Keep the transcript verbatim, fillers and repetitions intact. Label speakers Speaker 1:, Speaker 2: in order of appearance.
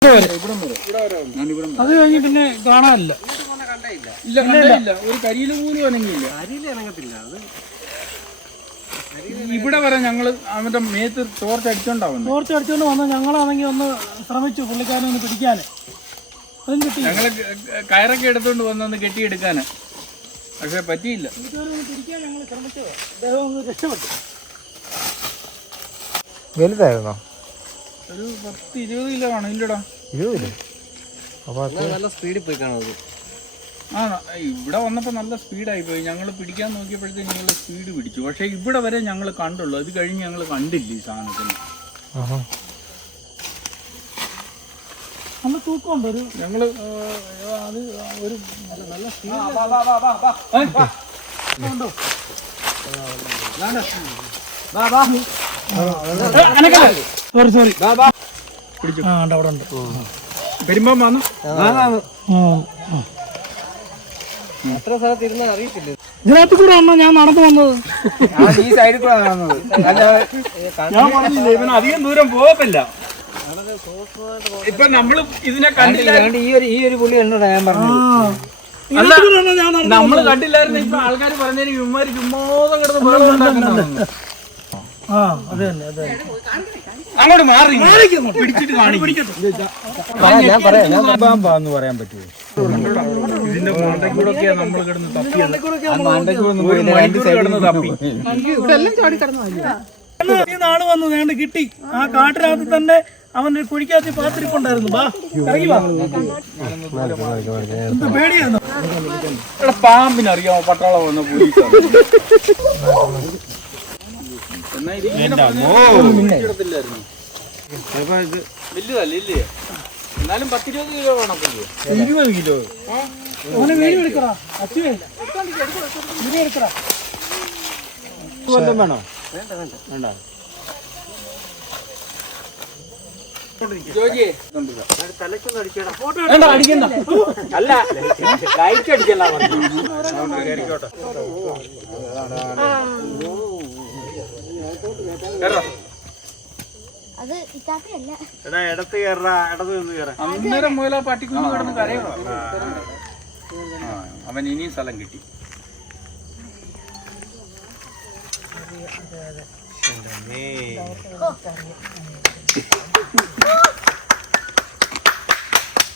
Speaker 1: അത് കഴിഞ്ഞ് പിന്നെ കാണാനില്ല.
Speaker 2: ഇല്ല കണ്ടില്ല, ഒരു കരിയില് പോലും അനങ്ങിയില്ല. ഇവിടെ വരെ ഞങ്ങള് അവന്റെ മേത്ത് ടോർച്ച് അടിച്ചോണ്ടാവുന്നു.
Speaker 1: ടോർച്ച് അടിച്ചോണ്ട് വന്ന് ഞങ്ങളാണെങ്കിൽ ഒന്ന് ശ്രമിച്ചു പുള്ളിക്കാരനെ ഒന്ന് പിടിക്കാന്. അതും കിട്ടി.
Speaker 2: ഞങ്ങള് കയറൊക്കെ എടുത്തോണ്ട് വന്നൊന്ന് കെട്ടിയെടുക്കാന്, പക്ഷെ പറ്റിയില്ല.
Speaker 1: പിടിക്കാൻ ഞങ്ങൾ ശ്രമിച്ചത്, അദ്ദേഹം ഒന്ന് രക്ഷപ്പെട്ടു.
Speaker 3: വലുതായിരുന്നോ?
Speaker 2: ഒരു പത്ത് ഇരുപത് കിലോ ആണ്. ഇല്ലടാ,
Speaker 3: ഇരുപത് കിലോ. അപ്പൊ
Speaker 4: നല്ല സ്പീഡിൽ പോയി കാണുന്നത്.
Speaker 2: ആ ഇവിടെ വന്നപ്പോൾ നല്ല സ്പീഡായി പോയി. ഞങ്ങൾ പിടിക്കാൻ നോക്കിയപ്പോഴത്തേക്ക് ഞങ്ങൾ സ്പീഡ് പിടിച്ചു, പക്ഷേ ഇവിടെ വരെ ഞങ്ങൾ കണ്ടുള്ളൂ. അത് കഴിഞ്ഞ് ഞങ്ങൾ കണ്ടില്ല ഈ സാധനത്തിന്.
Speaker 1: നല്ല തൂക്കമുണ്ട്. ഒരു
Speaker 2: ഞങ്ങള് അത് ഒരു നല്ല
Speaker 1: സോറി സോറി പിടിച്ചു. ആ ഉണ്ട്, അവിടെ ഉണ്ട്.
Speaker 2: പെരുമ്പാൻ വന്നു.
Speaker 4: അത്ര സ്ഥലത്ത് ഇരുന്ന് അറിയത്തില്ല.
Speaker 1: ഇതിനകത്ത് കൂടെ ആണോ ഞാൻ നടന്നു വന്നത്?
Speaker 2: ഈ സൈഡിൽ കൂടെ നടന്നത്. ഞാൻ പറഞ്ഞില്ല ഇവന് അധികം ദൂരം പോകത്തില്ല. ഇപ്പൊ നമ്മള് ഇതിനെ കണ്ടില്ല.
Speaker 4: ഈ ഒരു ഈ ഒരു പുള്ളി എന്നോട് ഞാൻ പറഞ്ഞു.
Speaker 2: നമ്മള് കണ്ടില്ലായിരുന്നു. ഇപ്പൊ ആൾക്കാർ പറഞ്ഞതിന് ഇവന്മാര് ചുമ്മാതെ കിടന്ന് ബഹളം ഉണ്ടാക്കുന്നതാണ്.
Speaker 1: ആ അത് തന്നെ അത് തന്നെ.
Speaker 2: അങ്ങോട്ട് മാറി പിടിച്ചിട്ട് കാണിക്കുന്നു പറയാൻ പറ്റുമോ? ഇതിന്റെ മണ്ടക്കൂടൊക്കെയാ നമ്മൾ കിടന്ന് തപ്പി. ഒരു മണിക്കൂർ കിടന്ന് തപ്പി.
Speaker 1: ഈ നാള് വന്നു വേണ്ട കിട്ടി. ആ കാട്ടിനകത്ത് തന്നെ അവന്റെ കുഴിക്കകത്ത് പാത്തിരിപ്പുണ്ടായിരുന്നു. ബാ ഇറങ്ങി വാ. പേടിയായിരുന്നു.
Speaker 2: ഇവിടെ പാമ്പിനറിയാമോ പട്ടാളം വന്ന പോലീസ്? വലുതല്ല ഇല്ലേ? എന്നാലും പത്തിരുപത് കിലോ വേണം. ഇരുപത് കിലോ
Speaker 1: അവനെ വീഡിയോ എടുക്കടാ. അച്ഛൻ വീഡിയോ എടുക്കടാ.
Speaker 2: വേണോ? വേണ്ട വേണ്ട. അടിക്കണ്ട. അല്ല ലൈറ്റ് അടിക്കണ്ട. അന്നേരം മുതൽ ആ പട്ടിക്കുഞ്ഞ് കിടന്ന് കരയണോ? അവൻ ഇനിയും സ്ഥലം കിട്ടി.
Speaker 3: അതെ